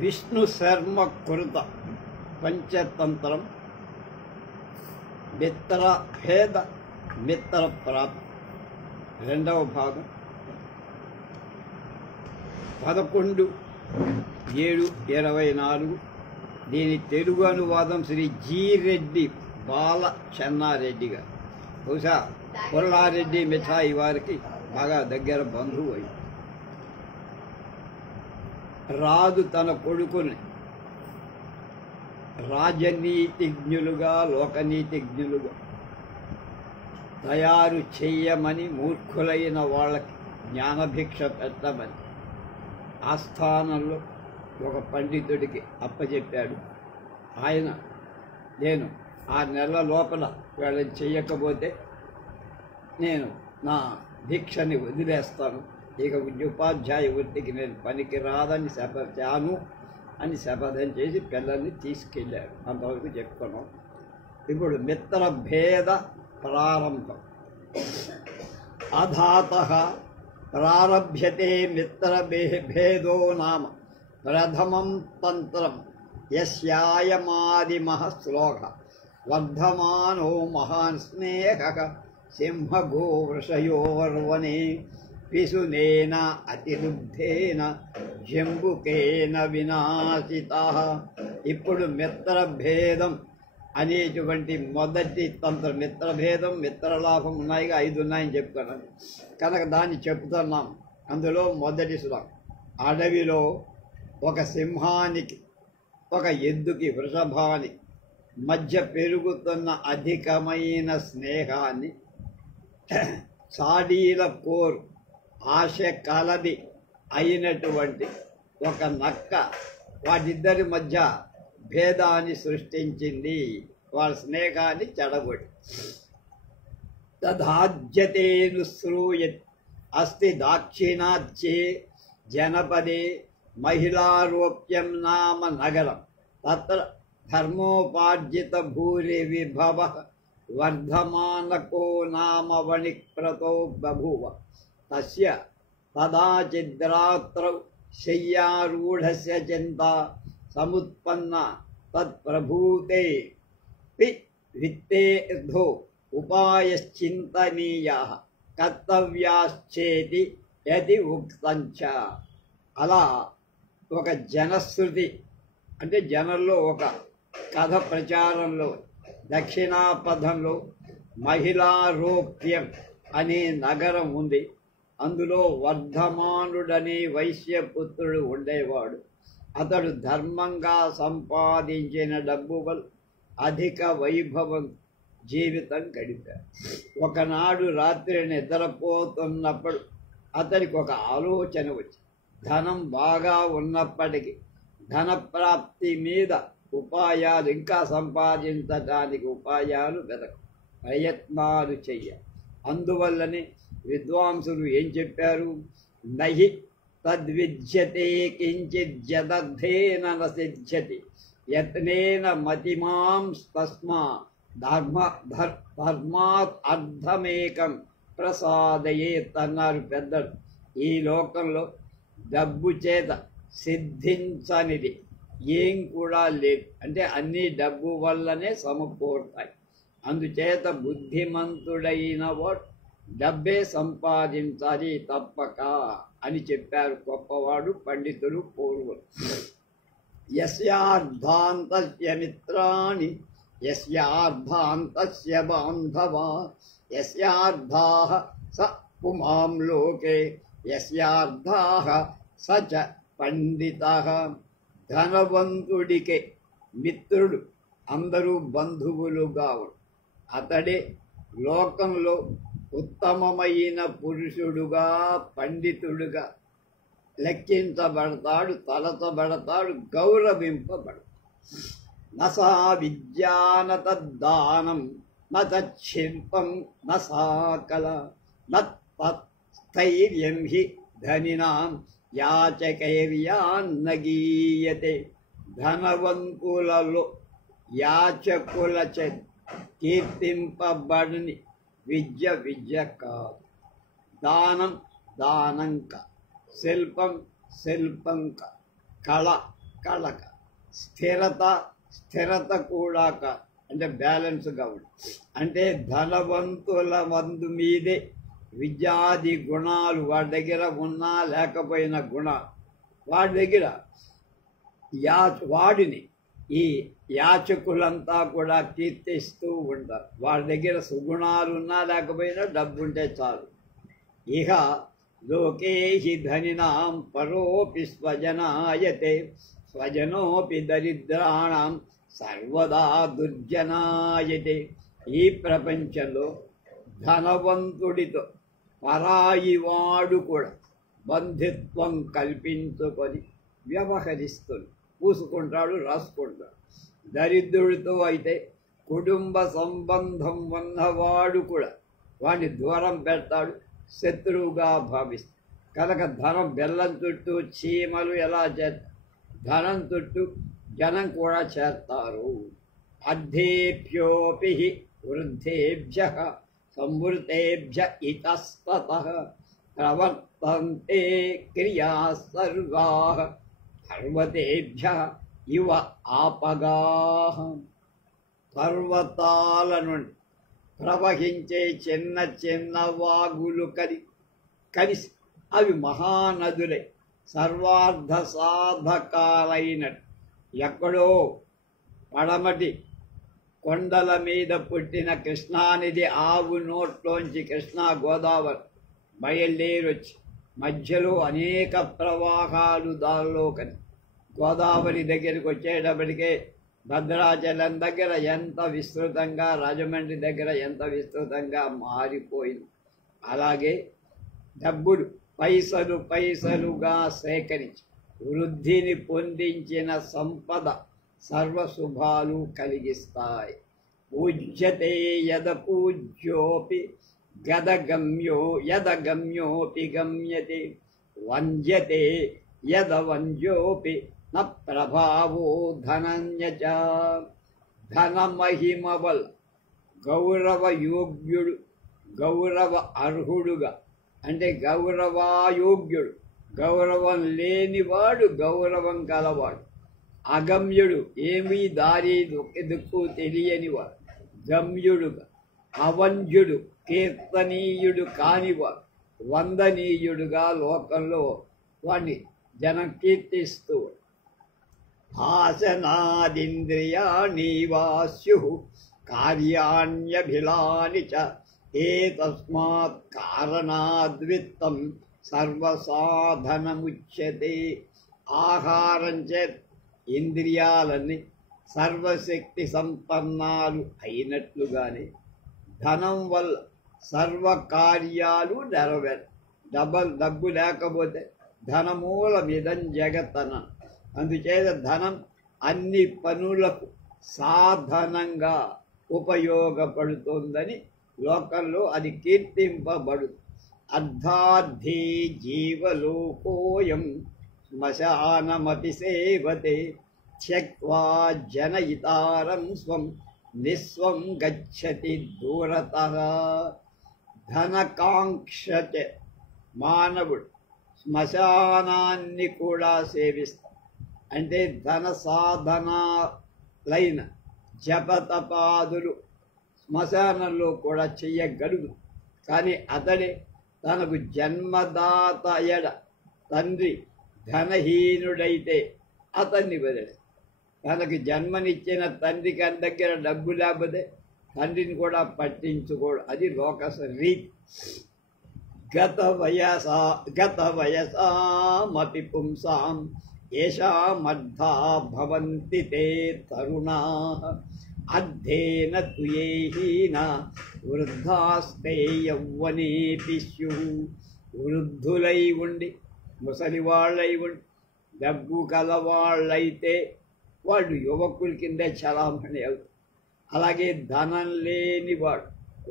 విష్ణు శర్మ కృత పంచతంత్రం మిత్ర భేద మిత్ర ప్రాప్తి రెండవ భాగం 11/7/24. దీని తెలుగు అనువాదం శ్రీ జి రెడ్డి బాల చెన్నారెడ్డి గారు. బహుశా పుల్లారెడ్డి మిఠాయి వారికి బాగా దగ్గర బంధువు అయి రాజు తన కొడుకుని రాజనీతిజ్ఞులుగా లోకనీతిజ్ఞులుగా తయారు చెయ్యమని మూర్ఖులైన వాళ్ళకి జ్ఞానభిక్ష పెట్టమని ఆస్థానంలో ఒక పండితుడికి అప్పచెప్పాడు. ఆయన నేను 6 నెలల లోపల వీళ్ళని చెయ్యకపోతే నేను నా భిక్షని వదిలేస్తాను, ఇక ఉపాధ్యాయ వృత్తికి నేను పనికి రాదని శపథాను అని శపథం చేసి పిల్లల్ని తీసుకెళ్ళాడు. అంతవరకు చెప్పుకున్నాం. ఇప్పుడు మిత్రభేద ప్రారంభం. అధాతః ప్రారభ్యతే మిత్రభేదో నామ ప్రథమం తంత్రం యస్యాయమాదిమః శ్లోక వర్ధమానో మహాన్ స్నేహః సింహగో వృషయోర్వనే పిశునేన అతిదుగ్ధేన జంబుకేన వినాశితః. ఇప్పుడు మిత్రభేదం అనేటువంటి మొదటి తంత్రం, మిత్రభేదం మిత్రలాభం ఉన్నాయిగా 5 ఉన్నాయని చెప్పుకున్నాను కనుక దాన్ని చెప్తున్నాం. అందులో మొదటి శ్లోకం, అడవిలో ఒక సింహానికి ఒక ఎద్దుకి వృషభానికి మధ్య పెరుగుతున్న అధికమైన స్నేహాన్ని సాడీల కోరు ఆశ కలది అయినటువంటి ఒక నక్క వాటిద్దరి మధ్య భేదాన్ని సృష్టించింది, వాళ్ళ స్నేహాన్ని చెడగొట్టి. తదాజ్యతేను శ్రూయత్ అస్తి దాక్షిణాత్యే జనపదే మహిళారోప్యం నామ నగరం తత్ర ధర్మోపార్జిత భూరి విభవ వర్ధమానకో నామ వణిక్ప్రతో బభూవ. తస్య తదాచిద్రాత్రౌ శయ్యారూఢస్య చింతా సముత్పన్న తత్ప్రభూతే విత్తేర్ధో ఉపాయశ్చింతనీయాః కర్తవ్యాశ్చేతి యది ఉక్తంచ. అలా ఒక జనశ్రుతి అంటే జనంలో ఒక కథ ప్రచారంలో దక్షిణాపథంలో మహిళారోప్యం అనే నగరం ఉంది. అందులో వర్ధమానుడనే వైశ్యపుత్రుడు ఉండేవాడు. అతడు ధర్మంగా సంపాదించిన డబ్బు వల్ల అధిక వైభవం జీవితం గడిపాడు. ఒకనాడు రాత్రి నిద్రపోతున్నప్పుడు అతనికి ఒక ఆలోచన వచ్చి, ధనం బాగా ఉన్నప్పటికీ ధనప్రాప్తి మీద ఉపాయాలు, ఇంకా సంపాదించడానికి ఉపాయాలు ప్రయత్నాలు చెయ్యాలి. అందువల్లనే విద్వాంసులు ఏం చెప్పారు, నహి తద్విద్యతే కించిత్ జదర్థేన న సిద్ధ్యతి యత్నేన మతిమాం తస్మా ధర్మాత్ అర్థమేకం ప్రసాదయేత్ అన్నారు పెద్దలు. ఈ లోకంలో డబ్బు చేత సిద్ధించనిది ఏం కూడా లేదు, అంటే అన్ని డబ్బు వల్లనే సమకూరుతాయి. అందుచేత బుద్ధిమంతుడైన వాడు డబ్బే సంపాదించాలి తప్పక అని చెప్పారు గొప్పవాడు పండితులు పూర్వులు. యస్యార్థాంతస్య మిత్రాణి యస్యార్థాంతస్య బాంధవా యస్యార్థాః స పుమాం లోకే యస్యార్థాః స చ పండితః. ధనవంతుడికే మిత్రుడు అందరూ బంధువులుగా అతడే లోకంలో ఉత్తమమైన పురుషుడుగా పండితుడుగా లెక్కించబడతాడు, తలచబడతాడు, గౌరవింపబడతాడు. నసా విద్యాన తద్దానం న తచ్చిల్పం న సా కళ నైర్యం హి ధనినాం యాచకైర్యాన్న గీయతే. ధనవంతులలో యాచకుల కీర్తింపబడని విద్య కాదు. దానం దానంక, శిల్పం శిల్పంక, కళ కళక. స్థిరత స్థిరత కూడా అంటే బ్యాలెన్స్గా ఉంది. అంటే ధనవంతుల మందు మీదే విద్యాది గుణాలు వాడి దగ్గర ఉన్నా లేకపోయినా వాడి దగ్గర వాడిని ఈ యాచకులంతా కూడా కీర్తిస్తూ ఉంటారు. వాడి దగ్గర సుగుణాలు ఉన్నా లేకపోయినా డబ్బు ఉంటే చాలు. ఇహ లోకే హి ధనినాం పరోపి స్వజనాయతే స్వజనోపి దరిద్రాణం సర్వదా దుర్జనాయతే. ఈ ప్రపంచంలో ధనవంతుడితో పరాయి వాడు కూడా బంధుత్వం కల్పించుకొని వ్యవహరిస్తుంది, పూసుకుంటాడు, రాసుకుంటాడు. దరిద్రుడితో అయితే కుటుంబ సంబంధం ఉన్నవాడు కూడా వాడిని దూరం పెడతాడు, శత్రువుగా భావిస్తాడు. కనుక ధనం బెల్లం చుట్టూ చీమలు ఎలా చేస్తారు, ధనం చుట్టూ జనం కూడా చేస్తారు. అర్ధేభ్యోపి వృద్ధేభ్య సంవృతేభ్య ఇతస్తతః ప్రవర్తంతే క్రియా సర్వాః పర్వతేభ్య ఇవ ఆపగాః. పర్వతాల నుండి ప్రవహించే చిన్న చిన్న వాగులు కలిసి అవి మహానదులై సర్వార్థ సాధకాలైనట్టు ఎక్కడో పడమటి కొండల మీద పుట్టిన కృష్ణానది ఆవు నోట్లోంచి కృష్ణా గోదావరి బయలుదేరొచ్చి మధ్యలో అనేక ప్రవాహాలు దానిలో గోదావరి దగ్గరికి వచ్చేటప్పటికే భద్రాచలం దగ్గర ఎంత విస్తృతంగా, రాజమండ్రి దగ్గర ఎంత విస్తృతంగా మారిపోయింది. అలాగే డబ్బులు పైసలు పైసలుగా సేకరించి వృద్ధిని పొందించిన సంపద సర్వశుభాలు కలిగిస్తాయి. పూజ్యతే యద పూజ్యోపి యదగమ్యోపి గమ్యతే వంజ్యతే యద వంజ్యోపి న ప్రభావో ధనన్యచ. ధనమహిమ వల్ల గౌరవయోగ్యుడు, గౌరవ అర్హుడుగా అంటే గౌరవాయోగ్యుడు, గౌరవం లేనివాడు గౌరవం కలవాడు. అగమ్యుడు, ఏమీ దారి దిక్కు తెలియనివాడు గమ్యుడుగా. అవంజ్యుడు, కీర్తనీయుడు కానివాడు వందనీయుడుగా లోకంలో వాణ్ణి జనం కీర్తిస్తూ. ఆసనాదింద్రియాణి వా స్యుః కార్యాణ్యభిలాని చ ఏతస్మాత్ కారణాద్విత్తం సర్వసాధనముచ్యతే. ఆహారం చేత ఇంద్రియాలన్నీ సర్వశక్తి సంపన్నాలు అయినట్లుగానే ధనం వల్ల సర్వకార్యాలు నెరవేరు. డబ్బు లేకపోతే ధనమూలమిదం జగత్తన. అందుచేత ధనం అన్ని పనులకు సాధనంగా ఉపయోగపడుతుందని లోకంలో అది కీర్తింపబడు. అర్ధార్థీ జీవలోకోయం శ్మశానమపి సేవతే త్యక్వా జనయితారం స్వం నిస్వం గచ్చతి దూరతః. ధనకాంక్ష మానవుడు శ్మశానాన్ని కూడా సేవిస్తాడు. అంటే ధన సాధనాలైన జపతపాదులు శ్మశానంలో కూడా చెయ్యగలుగు. కానీ అతడే తనకు జన్మదాత ఎడ తండ్రి ధనహీనుడైతే అతన్ని వదిలే. తనకు జన్మనిచ్చిన తండ్రికి అన్న దగ్గర డబ్బు లేకపోతే తండ్రిని కూడా పట్టించుకోడు. అది లోక రీతి. గత వయసామపి పుంసాం ఏషామర్థా భవంతి తే తరుణాః అర్థేన తుయేహీనా వృద్ధాస్తే యౌవనేపి స్యుః. వృద్ధులై ఉండి ముసలి వాళ్ళై ఉండి డబ్బు కలవాళ్ళైతే వాళ్ళు యువకుల కిందే చలామణి అవుతారు. అలాగే ధనం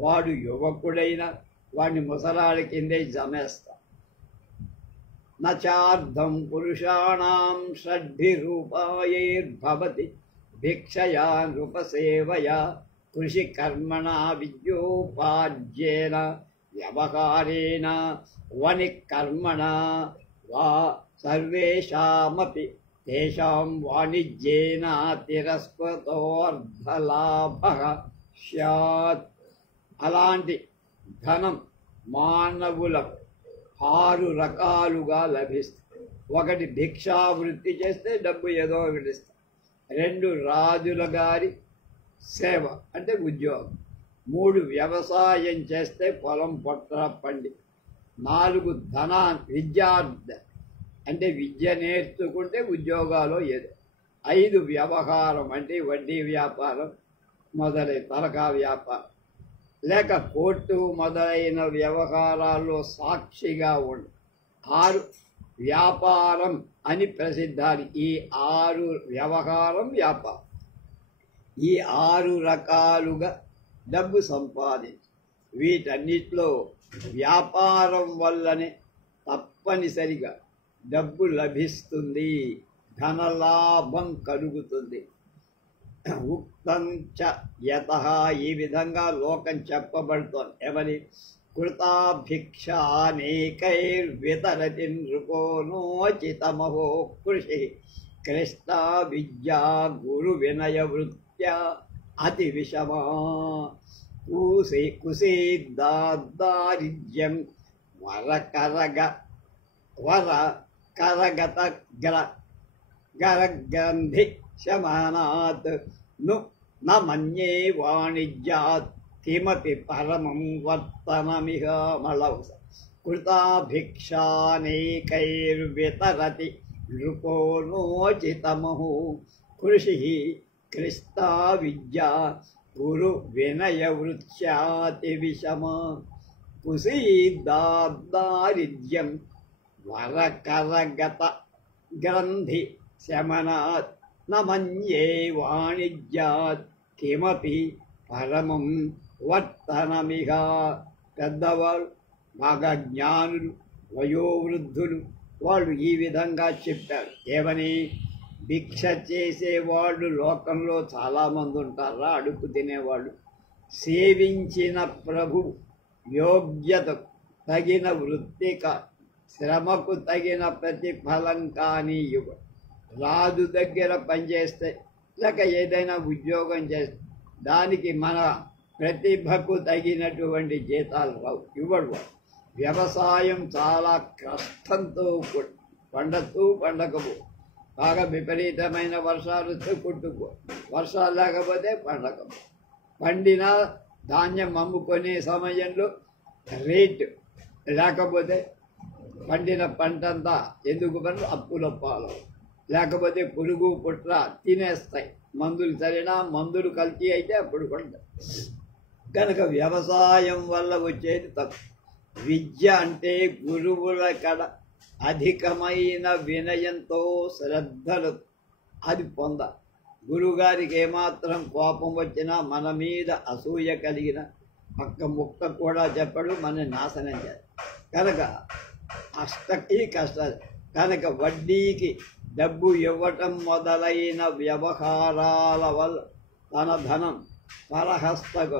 వాడు యువకుడైనా వాడిని ముసలాడి కిందే జమేస్తారు. నచార్థం పురుషాణం షడ్భిరూపాయైర్భవతి భిక్షయా నృపసేవయా కృషి కర్మణ విద్యోపార్జేన వ్యవహారేణ వనికర్మణ వా సర్వేషామపి తేషాం వాణిజ్యేన తిరస్కృతోర్ధలాభః స్యాత్. అలాంటి ధనం మానవులకు 6 రకాలుగా లభిస్తుంది. 1 భిక్షావృత్తి చేస్తే డబ్బు ఏదో ఒకటి ఇస్తారు. 2 రాజుల గారి సేవ అంటే ఉద్యోగం. 3 వ్యవసాయం చేస్తే పొలం పొట్ట పండి. 4 విద్యార్థి అంటే విద్య నేర్చుకుంటే ఉద్యోగాలు ఏదో. 5 వ్యవహారం అంటే వడ్డీ వ్యాపారం మొదలై తరకా వ్యాపారం లేక కోర్టు మొదలైన వ్యవహారాల్లో సాక్షిగా ఉండు. 6 వ్యాపారం అని ప్రసిద్ధాలు. ఈ 6 వ్యవహారం వ్యాపారం. ఈ 6 రకాలుగా డబ్బు సంపాదించు. వీటన్నిటిలో వ్యాపారం వల్లనే తప్పనిసరిగా డబ్బు లభిస్తుంది, ధనలాభం కలుగుతుంది. ఉక్తం చ యతః ఈ విధంగా లోకం చెప్పబడుతోంది. ఎవరి కృతాభిక్షానేకైర్వితరతి నృపో నోచితమహో కృషి కృష్ణా విద్యా గురు వినయ వృత్త్యా అతి విషమా కుసేదారిద్ర్యం వరకరగత గరగ్రంథి శమనాత్ ను న మన్యే వాణిజ్యాత్ కిమపి పరమం వర్తనమిహ మళౌ. కృతాభిక్షానేకైర్వితరతి నృపో నోచితమహు కృషి కృష్ణా విద్యా గురు వినయ వృత్త్యాతి విషమ కుసీదారిద్ర్యం వరకరగత గ్రంథి శమనాత్ న మన్యే వాణిజ్యాత్ కిమపి పరమం వర్తనమిహ. పెద్దవాళ్ళు బాగా జ్ఞానులు వయోవృద్ధులు వాళ్ళు ఈ విధంగా చెప్పారు. ఏమని? భిక్ష చేసేవాళ్ళు లోకంలో చాలామంది ఉంటారా, అడుగు తినేవాళ్ళు. సేవించిన ప్రభు యోగ్యతకు తగిన వృత్తిక శ్రమకు తగిన ప్రతిఫలం కానీ ఇవ్వడు. రాజు దగ్గర పనిచేస్తే లేక ఏదైనా ఉద్యోగం చేస్తే దానికి మన ప్రతిభకు తగినటువంటి జీతాలు రావు, ఇవ్వడు. వ్యవసాయం చాలా కష్టంతో పండతూ పండకపో, బాగా విపరీతమైన వర్షాలు కొట్టుకో, వర్షాలు లేకపోతే పండకపో. పండిన ధాన్యం అమ్ముకునే సమయంలో రేటు లేకపోతే పండిన పంటంతా ఎందుకు పని అప్పుల పాలు, లేకపోతే పురుగు పుట్ర తినేస్తాయి. మందులు చల్లినా మందులు కల్తీ అయితే అప్పుడు కొంటాయి. కనుక వ్యవసాయం వల్ల వచ్చేది తప్పు. విద్య అంటే గురువుల కడ అధికమైన వినయంతో శ్రద్ధలు అది పొంద. గురువుగారికి ఏమాత్రం కోపం వచ్చినా మన మీద అసూయ కలిగిన పక్క ముక్క కూడా చెప్పడు, మన నాశనం చేయాలి. కనుక కష్టాలు కనుక వడ్డీకి డబ్బు ఇవ్వటం మొదలైన వ్యవహారాల వల్ల తన ధనం పరహస్తకు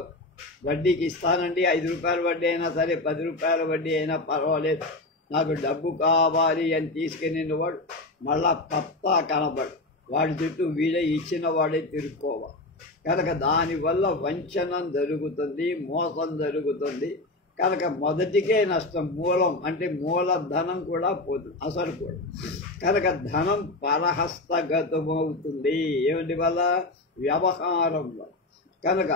వడ్డీకి ఇస్తానండి, 5 రూపాయల వడ్డీ అయినా సరే 10 రూపాయల వడ్డీ అయినా పర్వాలేదు, నాకు డబ్బు కావాలి అని తీసుకుని వాడు మళ్ళా తప్ప కనబడు. వాడి చుట్టూ వీడే ఇచ్చిన వాడే తిరుక్కోవాలి. కనుక దానివల్ల వంచనం జరుగుతుంది, మోసం జరుగుతుంది. కనుక మొదటికే నష్టం. మూలం అంటే మూలధనం కూడా పోతుంది, అసలు కూడా. కనుక ధనం పరహస్తగతమవుతుంది. ఏమిటి వల్ల? వ్యవహారం వల్ల. కనుక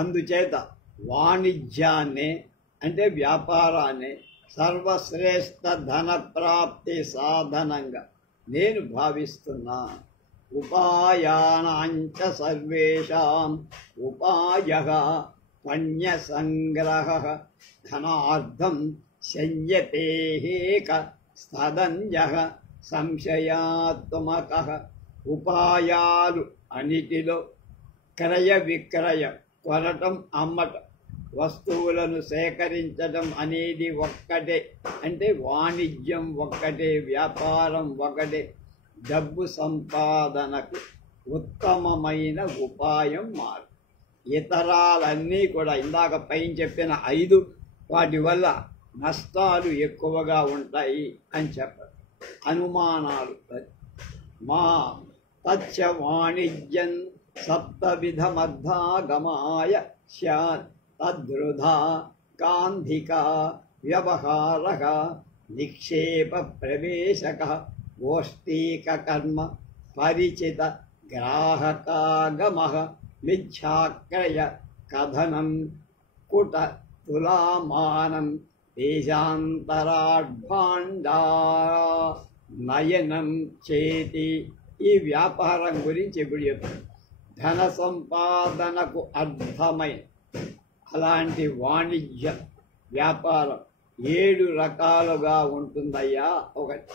అందుచేత వాణిజ్యాన్ని అంటే వ్యాపారాన్ని సర్వశ్రేష్ఠ ధన ప్రాప్తి సాధనంగా నేను భావిస్తున్నా. ఉపాయానాంచ సర్వేషాం ఉపాయః పుణ్య సంగ్రహ ధనార్థం శయ్యతేహేక సదంజః సంశయాత్మకః. ఉపాయాలు అన్నిటిలో క్రయ విక్రయం, కొనటం అమ్మటం, వస్తువులను సేకరించడం అనేది ఒక్కటే. అంటే వాణిజ్యం ఒక్కటే, వ్యాపారం ఒకటే. డబ్బు సంపాదనకు ఉత్తమమైన ఉపాయం మార్గం. ఇతరాలన్నీ కూడా ఇందాక పైన చెప్పిన 5 వాటి వల్ల నష్టాలు ఎక్కువగా ఉంటాయి అని చెప్పారు. అనుమానాలు. మా తచ్చ వాణిజ్యం సప్తవిధమర్థాగమాయ స్యాత్ తద్రుధా గాంధిక వ్యవహారః నిక్షేప ప్రవేశకః గోష్ఠీక కర్మ పరిచిత గ్రాహకాగమః మిథ్యాక్రయ కథనం కుట తులామానం దేశాంతరాఢ్భాండా నయనం చేతి. ఈ వ్యాపారం గురించి ఇప్పుడు చెప్తాను. ధన సంపాదనకు అర్థమైన అలాంటి వాణిజ్య వ్యాపారం 7 రకాలుగా ఉంటుందయ్యా. ఒకటి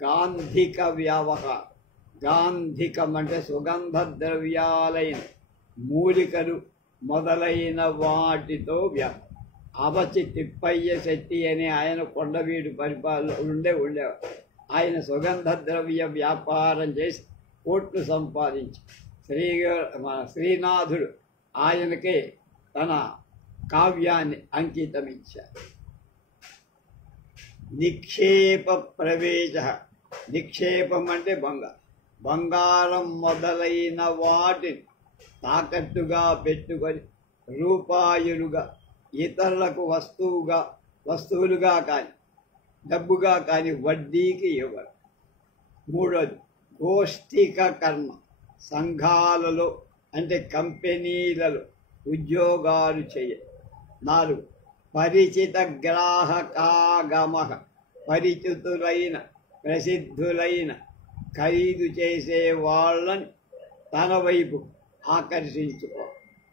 గాంధిక వ్యవహారం. గాంధికం అంటే సుగంధ ద్రవ్యాలైన మూలికలు మొదలైన వాటితో వ్యాపారం. అవచి తిప్పయ్య శెట్టి అనే ఆయన కొండవీడు పరిపాలన ఉండేవారు. ఆయన సుగంధ ద్రవ్య వ్యాపారం చేసి కోట్లు సంపాదించి శ్రీనాథుడు ఆయనకే తన కావ్యాన్ని అంకితం ఇచ్చారు. నిక్షేప ప్రవేశ. నిక్షేపం అంటే బంగారం మొదలైన వాటిని తాకట్టుగా పెట్టుకొని రూపాయలుగా ఇతరులకు వస్తువులుగా కానీ డబ్బుగా కానీ వడ్డీకి ఇవ్వరు. మూడోది గోష్ఠిక కర్మ. సంఘాలలో అంటే కంపెనీలలో ఉద్యోగాలు చేయాలి. 4 పరిచిత గ్రాహకాగమ. పరిచితులైన ప్రసిద్ధులైన ఖరీదు చేసే వాళ్ళని తన వైపు ఆకర్షించుకో.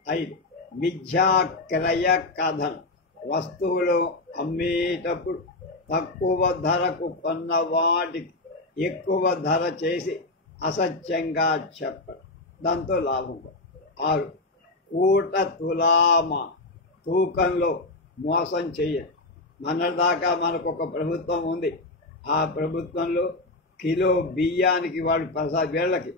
5 మిథ్యాక్రయ కథనం. వస్తువులు అమ్మేటప్పుడు తక్కువ ధరకు కొన్న వాటికి ఎక్కువ ధర చేసి అసత్యంగా చెప్పడం, దాంతో లాభం. 6 కూట తులామ. తూకంలో మోసం చేయదు. మొన్నటిదాకా మనకు ఒక ప్రభుత్వం ఉంది. ఆ ప్రభుత్వంలో కిలో బియ్యానికి వాడు 10 వేళ్ళకి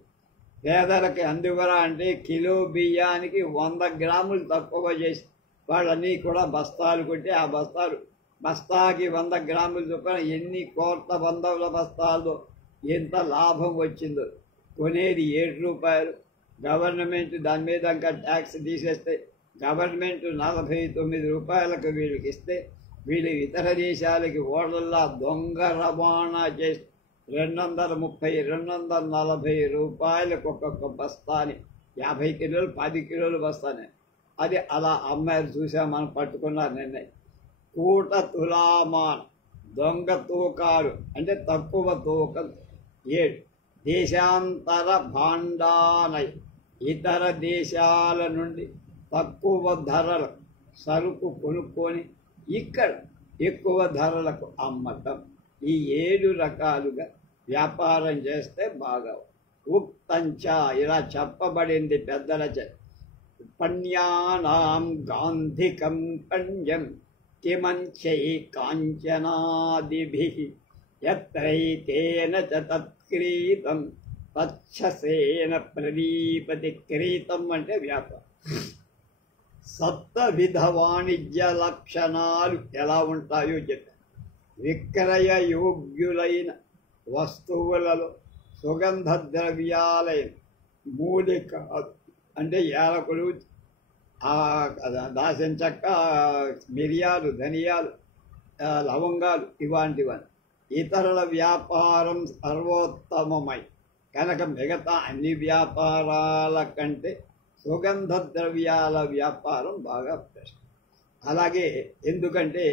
పేదలకి అందువరా అంటే కిలో బియ్యానికి 100 గ్రాములు తక్కువ చేసి వాళ్ళన్నీ కూడా బస్తాలు కొట్టి ఆ బస్తాకి 100 గ్రాములు చొప్పున ఎన్ని కోట్ల 100ల బస్తాల్లో ఎంత లాభం వచ్చిందో. కొనేది 7 రూపాయలు. గవర్నమెంట్ దాని మీద ఇంకా ట్యాక్స్ తీసేస్తే గవర్నమెంట్ 49 రూపాయలకు వీళ్ళకి ఇస్తే వీళ్ళు ఇతర దేశాలకి ఓడల్లా దొంగ రవాణా చేసి 230, 240 రూపాయలకు ఒక్కొక్క బస్తాని 50 కిలోలు 10 కిలోలు బస్తానే అది అలా అమ్మాయిలు చూసా మనం పట్టుకున్నారు నిర్ణయం. కూట తులామాన్. దొంగ తూకాలు అంటే తక్కువ తూకం. 7 దేశాంతర భాండానై. ఇతర దేశాల నుండి తక్కువ ధరల సరుకు కొనుక్కొని ఇక్కడ ఎక్కువ ధరలకు అమ్మటం. ఈ 7 రకాలుగా వ్యాపారం చేస్తే బాగా. ఉక్తంచ ఇలా చెప్పబడింది పెద్దల పణ్యానాం గాంధికం పణ్యం కిమంచై కాంచనాదిభిః యత్రైతేన చ తత్క్రీతం తచ్చసేన ప్రదీపతి. క్రీతం అంటే వ్యాపారం. 7 విధ వాణిజ్య లక్షణాలు ఎలా ఉంటాయో చెప్పారు. విక్రయ యోగ్యులైన వస్తువులలో సుగంధ ద్రవ్యాలైన మూలిక అంటే యాలకులు, దాసిన చెక్క, మిరియాలు, ధనియాలు, లవంగాలు ఇలాంటివన్నీ. ఇతరుల వ్యాపారం సర్వోత్తమమై కనుక మిగతా అన్ని వ్యాపారాల కంటే సుగంధ ద్రవ్యాల వ్యాపారం బాగా ప్రశ్న. అలాగే ఎందుకంటే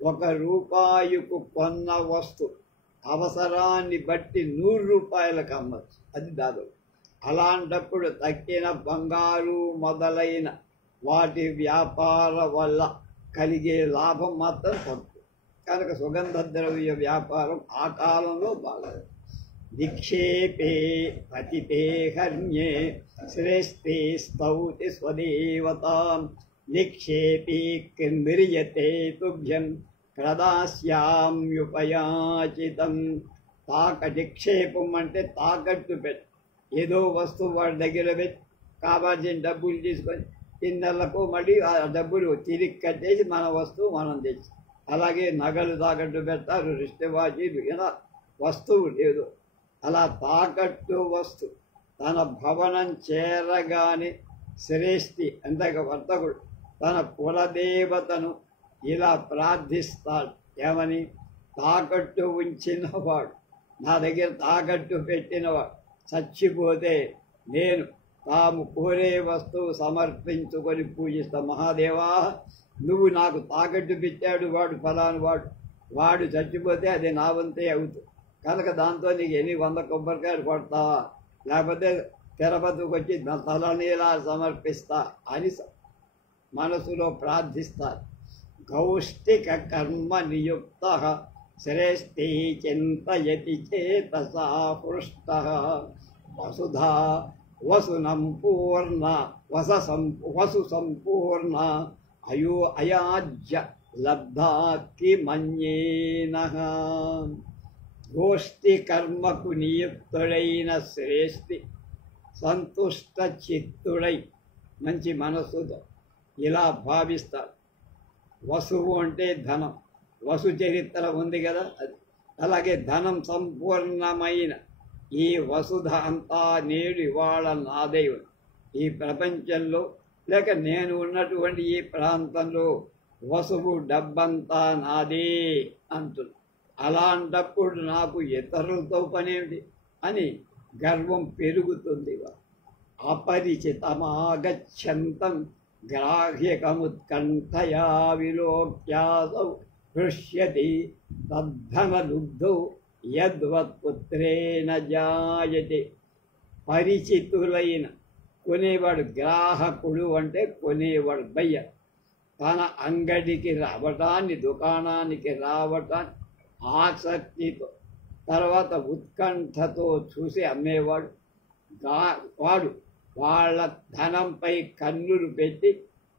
1 రూపాయికు కొన్న వస్తువు అవసరాన్ని బట్టి 100 రూపాయలకు అమ్మచ్చు. అది దాదాపు. అలాంటప్పుడు తక్కిన బంగారు మొదలైన వాటి వ్యాపార వల్ల కలిగే లాభం మాత్రం తక్కువ. కనుక సుగంధ ద్రవ్య వ్యాపారం ఆ కాలంలో బాగా. నిక్షేపే పతితే హర్మ్యే శ్రేష్ఠే స్తౌతి స్వదేవతాం నిక్షేపీ కిర్మిర్యతే తుభ్యం ప్రదాస్యామ్యుపయాచితం. నిక్షేపం అంటే తాకట్టు పెట్టి ఏదో వస్తువు వాడి దగ్గర పెట్టి కావాల్సిన డబ్బులు తీసుకొని కిందలకు మళ్ళీ ఆ డబ్బులు తిరిగి కట్టేసి మన వస్తువు మనం తెచ్చి. అలాగే నగలు తాకట్టు పెడతారు, రిస్ట్ వాచీలు, ఇలా వస్తువు లేదు. అలా తాకట్టు వస్తు తన భవనం చేరగానే శ్రేష్ఠి అంతగా వర్తకుడు తన కులదేవతను ఇలా ప్రార్థిస్తాడు. ఏమని? తాకట్టు ఉంచినవాడు, నా దగ్గర తాకట్టు పెట్టినవాడు చచ్చిపోతే నేను తాము కోరే వస్తువు సమర్పించుకొని పూజిస్తా. మహాదేవా, నువ్వు నాకు తాకట్టు పెట్టాడు, వాడు ఫలాను వాడు చచ్చిపోతే అది నా వంతే అవుతుంది కనుక దాంతో నీకు ఎన్ని 100 కొబ్బరికాయలు కొడతావా, లేకపోతే తిరుపతికి వచ్చి తలనీలా సమర్పిస్తా అని మనసులో ప్రార్థిస్తారు. గౌష్టిక కర్మ నియుక్త శ్రేష్ఠి చింతయతి చేతసా హృష్ట వసుధా వసునం పూర్ణ వసు సంపూర్ణ అయాజ్య లబ్ధా కిమన్యేనః. గోష్ఠి కర్మకు నియుక్తుడైన శ్రేష్ఠి సంతుష్ట చిత్తుడై మంచి మనస్సుతో ఇలా భావిస్తాడు. వసువు అంటే ధనం, వసు చరిత్ర ఉంది కదా అది. అలాగే ధనం సంపూర్ణమైన ఈ వసుధ అంతా నేడు ఇవాళ నాదే ఉంది. ఈ ప్రపంచంలో లేక నేను ఉన్నటువంటి ఈ ప్రాంతంలో వసువు డబ్బంతా నాదే అంటుంది. అలాంటప్పుడు నాకు ఇతరులతో పనేమిటి అని గర్వం పెరుగుతుంది. అపరిచితమాగచ్చంతం గ్రాహ్యకముత్కంఠయా విలోక్యాసౌ హృష్యతి తద్ధనలుబ్ధౌ యద్వత్పుత్రేణ జాయతే. పరిచితులైన కొనేవాడు, గ్రాహకుడు అంటే కొనేవాడు, బయ్య తన అంగడికి రావటాన్ని, దుకాణానికి రావటాన్ని ఆసక్తితో తర్వాత ఉత్కంఠతో చూసి అమ్మేవాడు వాడు వాళ్ళ ధనంపై కన్నులు పెట్టి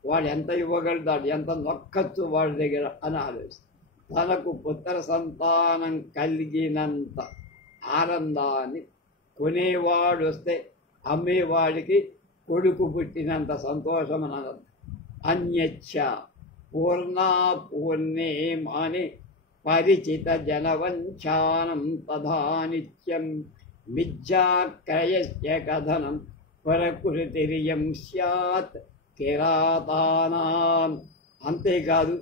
వాడు ఎంత ఇవ్వగలుగుతాడు, ఎంత నొక్కచ్చు వాడి దగ్గర అని ఆలోచిస్తాడు. తనకు పుత్ర సంతానం కలిగినంత ఆనందాన్ని కొనేవాడు వస్తే అమ్మేవాడికి కొడుకు పుట్టినంత సంతోషం అని అనంత. అన్యచ్చ పూర్ణా పూర్ణే మాని పరిచిత జనవంచానం తథా నిత్యం మిథ్యాక్రయస్య కథనం ప్రకృతిరియం స్యాత్ కిరాతానాం. అంతేకాదు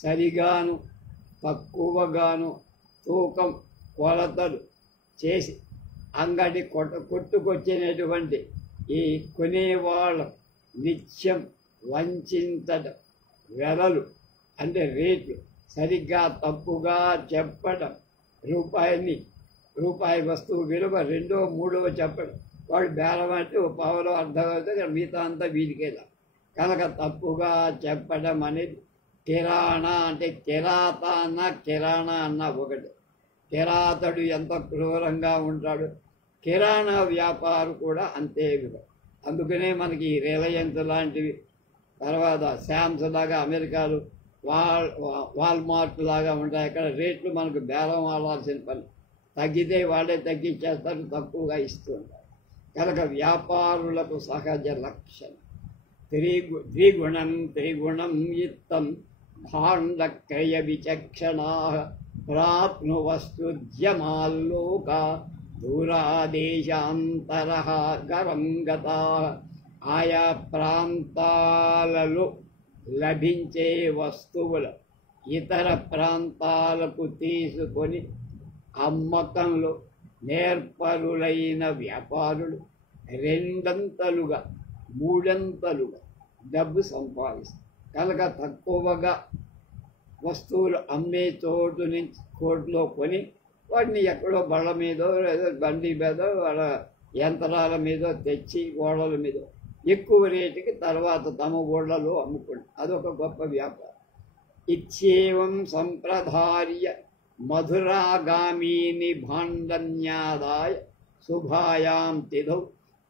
సరిగాను తక్కువగాను తూకం కొలతలు చేసి అంగడి కొట్టుకొచ్చినటువంటి ఈ కొనేవాళ్ళ నిత్యం వంచడం, వెలలు అంటే రేట్లు సరిగ్గా తప్పుగా చెప్పడం, రూపాయి వస్తువు విలువ 2, 3 చెప్పడం, వాడు బేరం అంటే ఓ పావులో అర్థమవుతుంది, మిగతా అంతా వీడికేలా కనుక తప్పుగా చెప్పడం అనేది. కిరాణా అంటే కిరాత అన్న కిరాణా అన్న ఒకటి. కిరాతడు ఎంత క్రూరంగా ఉంటాడు, కిరాణా వ్యాపారం కూడా అంతే విధం. అందుకనే మనకి రిలయన్స్ లాంటివి, తర్వాత శామ్స్ లాగా అమెరికాలు, వాల్మార్ట్ లాగా ఉంటాయి. అక్కడ రేట్లు మనకు బేరం ఆడాల్సిన పని, తగ్గితే వాళ్ళే తగ్గించేస్తారు, తక్కువగా ఇస్తూ ఉంటారు. కనుక వ్యాపారులకు సహజ లక్షణం త్రిగుణం యుక్తం భాండక్రయ విచక్షణా ప్రాప్నువస్తుద్యమాల్లోక దూరాదేశాంతర గరం గతా. ఆయా ప్రాంతాలలో లభించే వస్తువులు ఇతర ప్రాంతాలకు తీసుకొని అమ్మకంలో నేర్పరులైన వ్యాపారులు 2 3 డబ్బు సంపాదిస్తారు. కనుక తక్కువగా వస్తువులు అమ్మే చోటు నుంచి కోట్లో కొని వాటిని ఎక్కడో బళ్ళ మీదో లేదా బండి మీదో వాళ్ళ యంత్రాల మీదో తెచ్చి ఓడల మీద ఎక్కువ రేటుకి తర్వాత తమ ఓడలలో అమ్ముకుంటారు. అదొక గొప్ప వ్యాపారం. ఇచ్చేవం సంప్రదార్య మధురాగామీని భాండన్యాదాయ శుభాయాం తిథౌ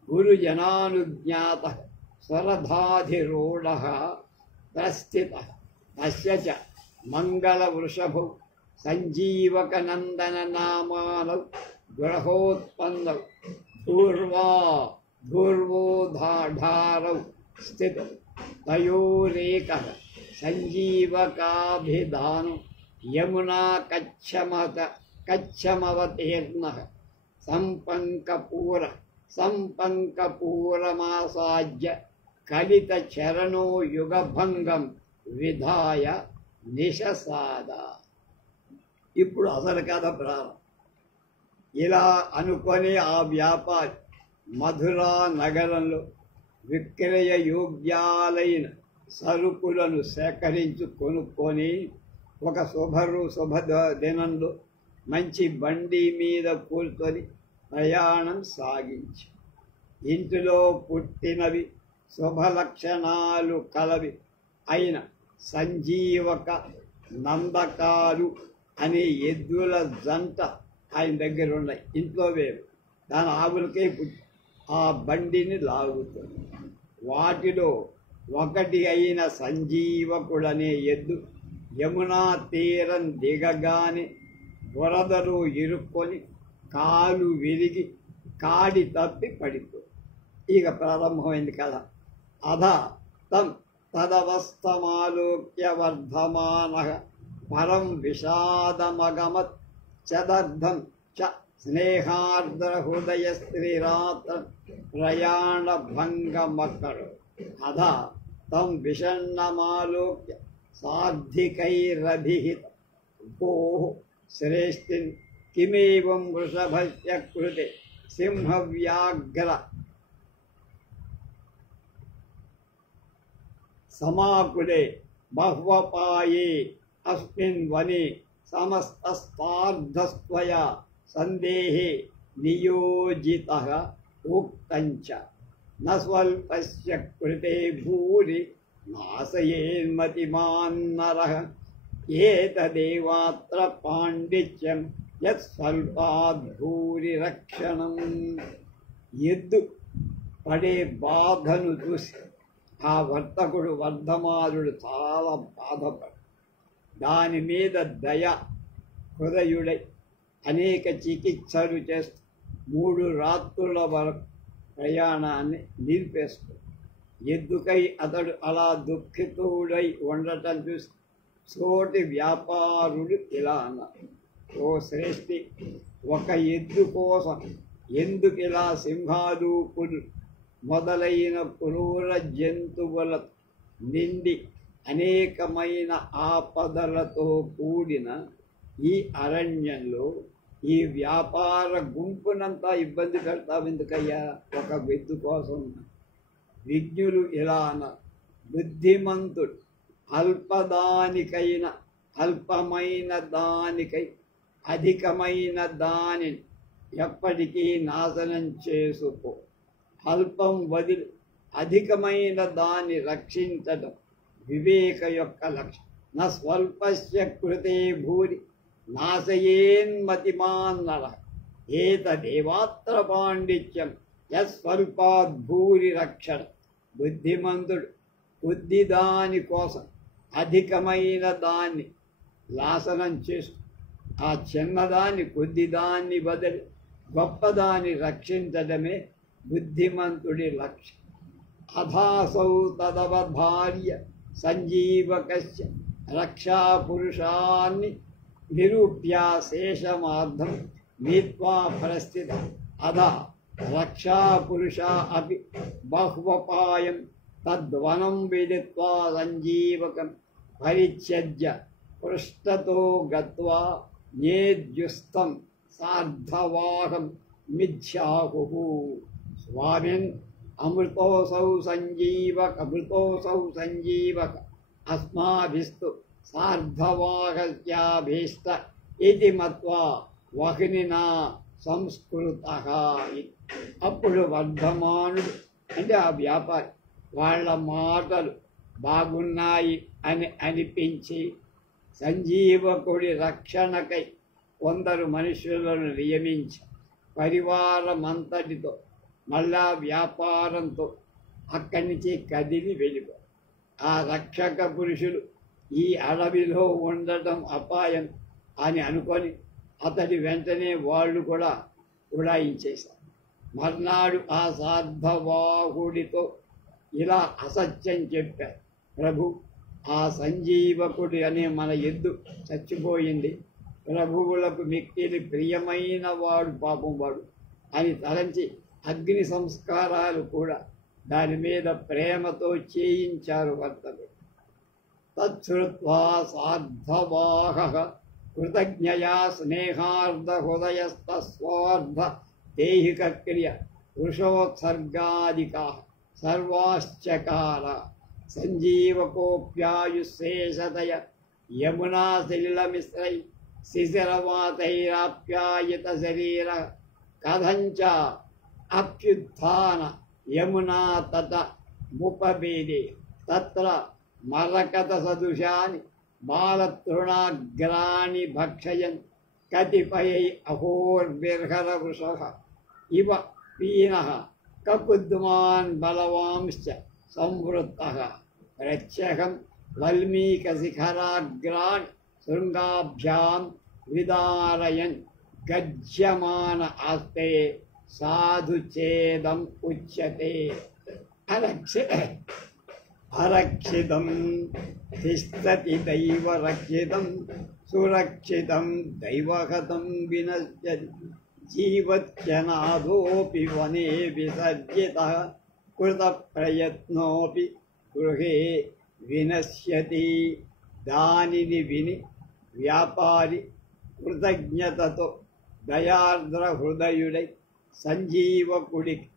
గురుజనానుజ్ఞాత స్వరధాధిరూఢ ప్రస్థిత తస్య చ మంగళవృషభౌ సంజీవకనందన నామానౌ గ్రహోత్పన్నౌ ధూర్వోధారౌ స్థితౌ తయోరేకః సంజీవకాభిధానం యమునా కచ్చమవతీర్ణ సంపంకపూరమాసాజ్య కలిత చరణో యుగభంగం విధాయ నిశసాద. ఇప్పుడు అసలు కథ ప్రారంభం. ఇలా అనుకొని ఆ వ్యాపారి మధురా నగరంలో విక్రయ యోగ్యాలైన సరుకులను సేకరించి కొనుక్కొని ఒక శుభ దినంలో మంచి బండి మీద కూర్చొని ప్రయాణం సాగించి ఇంటిలో పుట్టినవి శుభలక్షణాలు కలవి అయిన సంజీవక నందకాలు అనే ఎద్దుల జంట ఆయన దగ్గర ఉన్నాయి. ఇంట్లో వేరు, దాని ఆవులకే ఆ బండిని లాగుతుంది. వాటిలో ఒకటి అయిన సంజీవకుడనే ఎద్దు యమునా తీరం దిగగానే బురదలో ఇరుక్కొని కాలు విరిగి కాడి తప్పి పడిపో. ఇక ప్రారంభమైంది కదా. తదవస్తమాలోక్య వర్ధమాన పరం విషాదమగమత్ చదర్థం చ స్నేహార్ద్ర హృదయ స్త్రీరాత్ర ప్రయాణ భంగమక్కడు. తం విషన్నమాలోక్య సాధికైరభిహిత భోః శ్రేష్ఠిన్ కిమేవం వృషభస్య కృతే సింహవ్యాఘ్ర సమాకులే బహ్వపాయే అస్మిన్ వనే సమస్తస్తార్ధస్త్వయా సందేహే నియోజితః ఉక్తంచ న స్వల్పస్య కృతే భూరి నాశయేన్మతిమాన్నరః ఏతదేవాత్ర పాండిత్యం యత్ స్వల్పాద్ భూరి రక్షణం. ఎద్దు పడే బాధను చూసి ఆ వర్తకుడు వర్ధమానుడు చాలా బాధపడు దాని మీద దయ హృదయుడై అనేక చికిత్సలు చేస్తూ 3 రాత్రుల వరకు ప్రయాణాన్ని నిలిపేస్తూ ఎద్దుకై అతడు అలా దుఃఖితుడై ఉండటం చూసి చోటి వ్యాపారుడు ఇలా అన్నారు, ఓ శ్రేష్ఠి, ఒక ఎద్దు కోసం ఎందుకు ఇలా సింహాలు పులు మొదలైన క్రూర జంతువుల నిండి అనేకమైన ఆపదలతో కూడిన ఈ అరణ్యంలో ఈ వ్యాపార గుంపునంతా ఇబ్బంది పెడతావు ఎందుకయ్యా ఒక ఎద్దు కోసం? విజ్ఞులు ఇలా అన్నారు, బుద్ధిమంతుడు అల్పమైన దానికై అధికమైన దానిని ఎప్పటికీ నాశనం చేసుకో. అల్పం వదిలి అధికమైన దాన్ని రక్షించడం వివేక యొక్క లక్ష్యం. న స్వల్పస్య కృతే భూరి నాశయేన్మతిమాన్నరః ఏతదేవాత్ర పాండిత్యం యస్వల్పాద్భూరి రక్షణ. బుద్ధిమంతుడు కొద్ది దాని కోసం అధికమైన దాన్ని నాశనం చేస్తూ ఆ చిన్నదాన్ని కొద్దిదాన్ని బదిలి గొప్పదాన్ని రక్షించడమే బుద్ధిమంతుడి లక్ష్యం. అథాసౌ తదవధార్య సంజీవకస్య రక్షాపురుషాన్ని నిరూప్య శేషమార్థం నీత్వా పరిస్థిత అధ రక్షాపురుష అపి బహ్వపాయం తద్వనం విదిత్వా సంజీవకం పరిత్యజ్య పృష్ఠతో గత్వా నేద్యుస్తం సార్ధవాహం మిథ్యాహుః. స్వామిన్ అమృతోసౌ సంజీవక అస్మాభిస్తు సార్ధవాహస్యాభీష్ట ఇది మత్వా వహ్నినా సంస్కృతః. అప్పుడు వర్ధమానుడు అంటే ఆ వ్యాపారి వాళ్ళ మాటలు బాగున్నాయి అని అనిపించి సంజీవకుడి రక్షణకై కొందరు మనుషులను నియమించి పరివారమంతటితో మళ్ళా వ్యాపారంతో అక్కడి నుంచి కదిలి వెళ్ళిపో. ఆ రక్షక పురుషులు ఈ అడవిలో ఉండటం అపాయం అని అనుకొని అతడి వెంటనే వాళ్ళు కూడా ఉడాయించేశారు. మర్నాడు ఆ సార్ధవాహుడితో ఇలా అసత్యం చెప్పారు, ప్రభు, ఆ సంజీవకుడి అనే మన ఎద్దు చచ్చిపోయింది, ప్రభువులకు మిక్కిలి ప్రియమైన వాడు పాపం వాడు అని తలంచి అగ్ని సంస్కారాలు కూడా దాని మీద ప్రేమతో చేయించారు వర్తలు. తచ్చుత్వా సార్ధవాహ కృతజ్ఞయా స్నేహార్ధ హృదయస్వార్థ దేహిక క్రియ వృషోత్సర్గాదికా సర్వాశ్చకార సంజీవకోప్యాయుశేషతయ యమునా సలిలమిశ్రై శిశిరవాతైరాప్యాయత శరీర కథంచ అప్యుత్థాన యమునా తత ముపభేదే తత్ర మరకత సదృశాని బాలతృణాగ్రాణి భక్షయన్ కతిపయై అహోర్బిర్హర వృషభ ఇవ పీనః కకుద్మాన్ బలవాంశ్చ సంవృత్తః ప్రత్యహం వల్మీకశిఖరాగ్రాన్ శృంగాభ్యాం విదారయన్ గజ్యమాన ఆస్తే సాధుచేదం ఉచ్యతే. అరక్షితం తిష్టతి దైవరక్షితం సురక్షితం దైవహతం వినశ్యతి జీవత్యనాథోపి వనే విసర్జితః కృత ప్రయత్నోపి గృహే వినశ్యతి. దానిని విని వ్యాపారి కృతజ్ఞతతో దయార్ద్ర హృదయుడై సంజీవకుడికి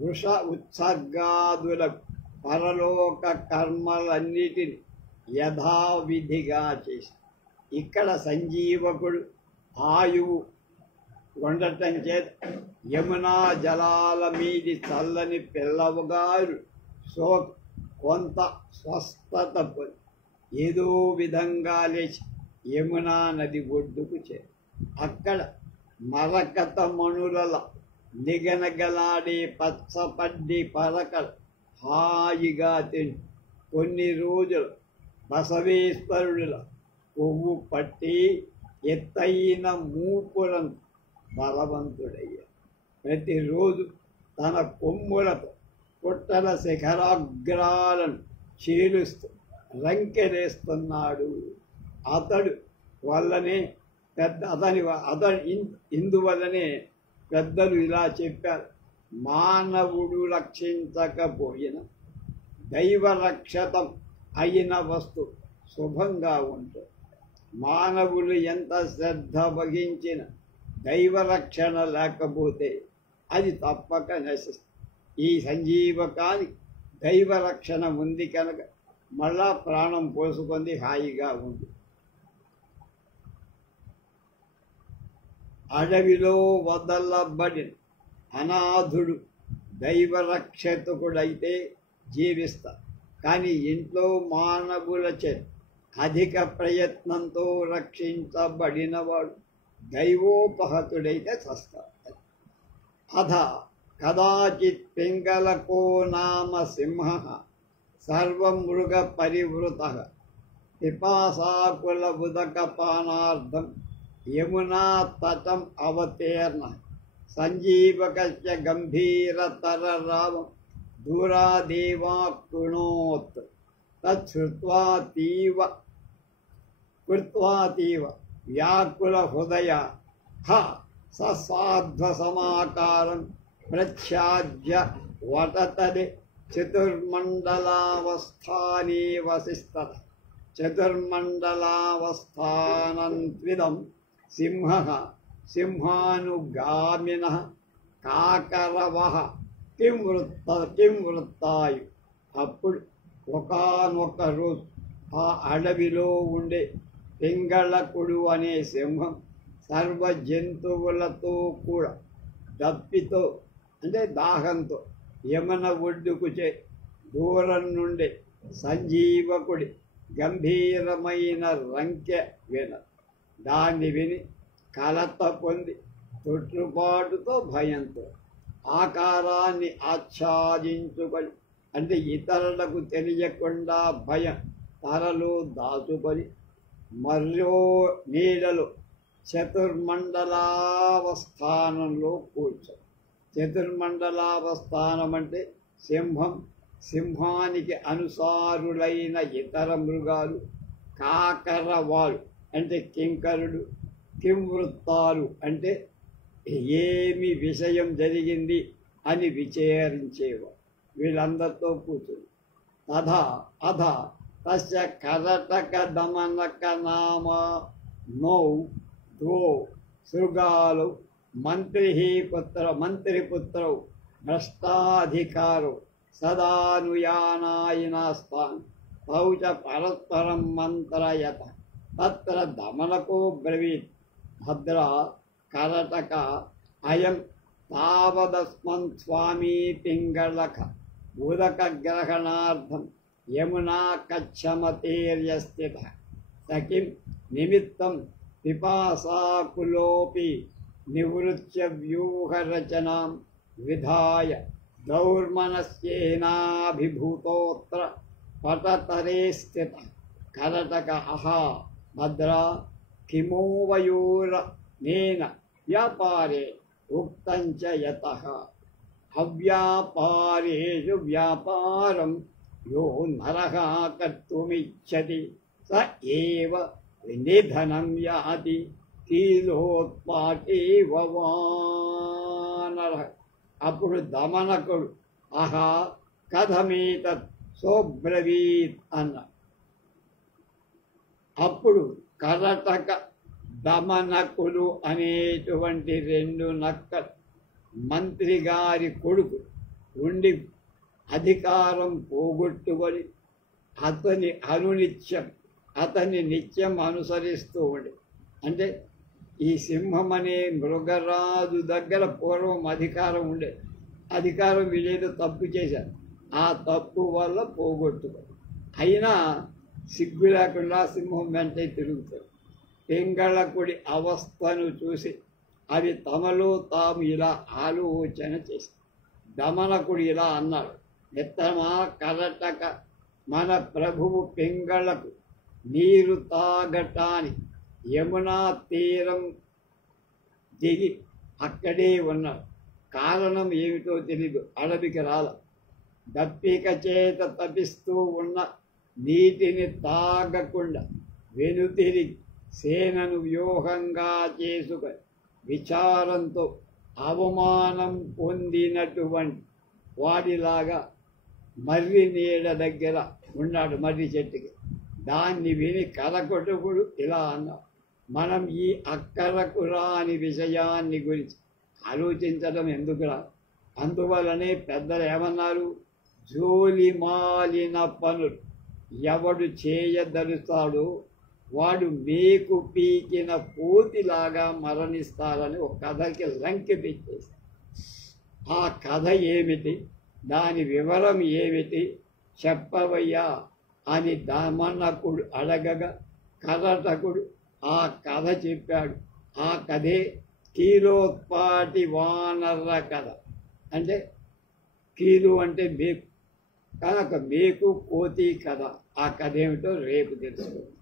వృష ఉత్సర్గాదులకు పరలోక కర్మలన్నిటిని యథావిధిగా చేసి ఇక్కడ సంజీవకుడు ఆయువు ఉండటం చేత యమునా జలాల మీది చల్లని పిల్లవగారు కొంత స్వస్థత పొంది ఏదో విధంగా లేచి యమునా నది ఒడ్డుకు చేరి అక్కడ మరకత మణుల నిగనగలాడే పచ్చపడ్డి పరకలు హాయిగా తిని కొన్ని రోజులు బసవేశ్వరుల కొవ్వు పట్టి ఎత్తైన మూపురం బలవంతుడయ్యాడు. ప్రతిరోజు తన కొమ్ములతో పుట్టల శిఖరాగ్రాలను చీలుస్తూ రంకెలేస్తున్నాడు. ఇందువల్లనే పెద్దలు ఇలా చెప్పారు, మానవుడు రక్షించకపోయిన దైవరక్షతం అయిన వస్తు శుభంగా ఉంటుంది. మానవులు ఎంత శ్రద్ధ వహించిన దైవరక్షణ లేకపోతే అది తప్పక నశిస్తుంది. ఈ సంజీవకానికి దైవరక్షణ ఉంది కనుక మళ్ళా ప్రాణం పోసుకొని హాయిగా ఉంది. అడవిలో వదలబడిన అనాథుడు దైవరక్షకుడైతే జీవిస్తారు. కానీ ఇంట్లో మానవుల చేత అధిక ప్రయత్నంతో రక్షించబడినవాడు దైవోపహతుడైతే చస్తాడు. అథ కదాచిత్ పింగళకో నామ సింహ సర్వమృగ పరివృత పిపాసాకుల ఉదకపానార్థం యమునా తటం అవతీర్ణ సంజీవకస్య గంభీరతర రావం దూరాదేవాకృణోత్ తచ్చుత్వాతీవ వ్యాకుల హృదయ ససాధ్వసమాకారం ప్రచ్ఛాద్య వటతది చతుర్మండలావస్థానే వసిస్తత. చతుర్మండలావస్థానంత్విదం సింహః సింహానుగామినః కాకరవః కిం వృత్తాయు. అప్పుడు ఒకానొక రోజు ఆ అడవిలో ఉండే పింగళకుడు అనే సింహం సర్వ జంతువులతో కూడా దప్పితో అంటే దాహంతో యమున ఒడ్డుకు దూరం నుండి సంజీవకుడి గంభీరమైన రంకె దాన్ని విని కలత పొంది తొట్టుపాటుతో భయంతో ఆకారాన్ని ఆచ్ఛాదించుకొని అంటే ఇతరులకు తెలియకుండా భయం తరలో దాచుకొని మరో నీడలో చతుర్మండలావస్థానంలో కూర్చొని. చతుర్మండలావస్థానం అంటే సింహానికి అనుసారులైన ఇతర మృగాలు, కాకరవాలు అంటే కింకరుడు, కిం వృత్తాలు అంటే ఏమి విషయం జరిగింది అని విచారించేవారు. వీళ్ళందరితో కూర్చుని తథా అధ తస్య కరటక దమనక నామ నౌ ద్వో శృగాలు మంత్రిపుత్రౌ భ్రష్టాధికారో సదానుయానాయినాస్తాన్ తౌ చ పరస్పరం మంత్రయత తత్ర దమనకో బ్రవీత్ భద్ర కరటక అయం తావదస్మన్ స్వామీ పింగళక ఉదకగ్రహణార్థం యమునా కచ్చమతేర్యస్థిత సకిం నిమిత్తం పిపాసాకులోపి నివృత్య వ్యూహరచనాం విధాయ దౌర్మనస్యేనాభిభూతోత్ర పటతరే స్థిత కరటక అహా భద్ర కిమోవయోరనేన వ్యాపారే ఉక్తంచ యతః అవ్యాపారేషు వ్యాపారం యో నరః కర్తుమిచ్చతి స ఏవ నిధనం యాతి కీలోత్పాటీవ వానరః. అప్పుడు దమనకుడు ఆహా కథమేతత్ సోబ్రవీత్ అన్న. అప్పుడు కరటక దమనకులు అనేటువంటి రెండు నక్కలు మంత్రి గారి కొడుకు ఉండి అధికారం పోగొట్టుకొని అతన్ని నిత్యం అనుసరిస్తూ ఉండి, అంటే ఈ సింహం అనే మృగరాజు దగ్గర పూర్వం అధికారం ఉండే, అధికారం వీళ్ళేదో తప్పు చేశారు, ఆ తప్పు వల్ల పోగొట్టుకొని అయినా సిగ్గు లేకుండా సింహం వెంటే తిరుగుతారు. పింగళకుడి అవస్థను చూసి అవి తమలో తాము ఇలా ఆలోచన చేసి దమనకుడు ఇలా అన్నాడు, మిత్రమా కరటక, మన ప్రభువు పింగళకు నీరు తాగటానికి యమునా తీరం దిగి అక్కడే ఉన్నాడు. కారణం ఏమిటో తెలీదు, అడవికి రాల. దప్పిక చేత తపిస్తూ ఉన్న నీటిని తాగకుండా వెనుతిరిగి సేనను వ్యూహంగా చేసుకొని విచారంతో అవమానం పొందినటువంటి వాడిలాగా మర్రి నీడ దగ్గర ఉన్నాడు, మర్రి చెట్టుకి. దాన్ని విని కరకొటకుడు ఇలా అన్నాడు, మనం ఈ అక్కరకు రాని విషయాన్ని గురించి ఆలోచించడం ఎందుకురా? అందువలనే పెద్దలు ఏమన్నారు, జోలి మాలిన పనులు ఎవడు చేయదలుస్తాడో వాడు మేకు పీకిన కోతిలాగా మరణిస్తారని ఒక కథకి లంకె పెట్టేసి, ఆ కథ ఏమిటి, దాని వివరం ఏమిటి చెప్పవయ్యా అని దమనకుడు అడగగా కరటకుడు ఆ కథ చెప్పాడు. ఆ కథే కీలోత్పాటి వానర కథ. అంటే కీలు అంటే మేకు, కనుక మేకు కోతి కథ. ఆ కథ ఏమిటో రేపు తెలుసుకోండి.